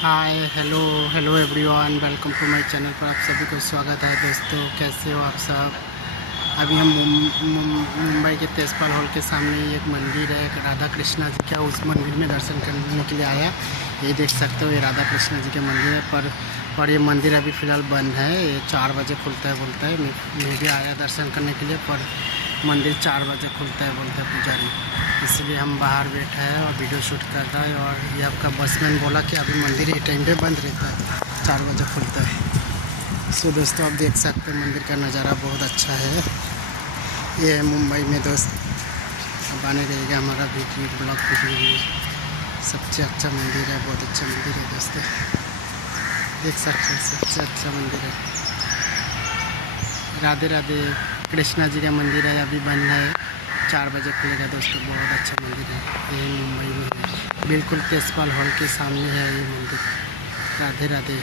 Hi hello hello everyone, welcome to my channel पर आप सभी को स्वागत है। दोस्तों, कैसे हो आप सब। अभी हम मुंबई के तेजपाल हॉल के सामने एक मंदिर है, एक राधा कृष्णा जी का, उस मंदिर में दर्शन करने के लिए आया। ये देख सकते हो, ये राधा कृष्णा जी का मंदिर है। पर ये मंदिर अभी फ़िलहाल बंद है। ये 4 बजे खुलता है बोलता है। मैं भी आया दर्शन करने के लिए, पर मंदिर 4 बजे खुलता है बोलता है पुजारी। इसलिए हम बाहर बैठे हैं और वीडियो शूट कर रहा है। और ये आपका बसमैन बोला कि अभी मंदिर ये टाइम पे बंद रहता है, 4 बजे खुलता है। सो दोस्तों, आप देख सकते हैं मंदिर का नज़ारा बहुत अच्छा है। ये है मुंबई में दोस्त, बने रहेगा हमारा वीडियो ब्लॉग वीडियो। सबसे अच्छा मंदिर है, बहुत अच्छा मंदिर है दोस्तों। देख सकते हैं, सबसे अच्छा मंदिर है। राधे राधे। कृष्णा जी का मंदिर है, अभी बंद है, 4 बजे खुलेगा दोस्तों। बहुत अच्छा मंदिर है, ये मुंबई में है, बिल्कुल तेजपाल हॉल के सामने है ये मंदिर। राधे राधे।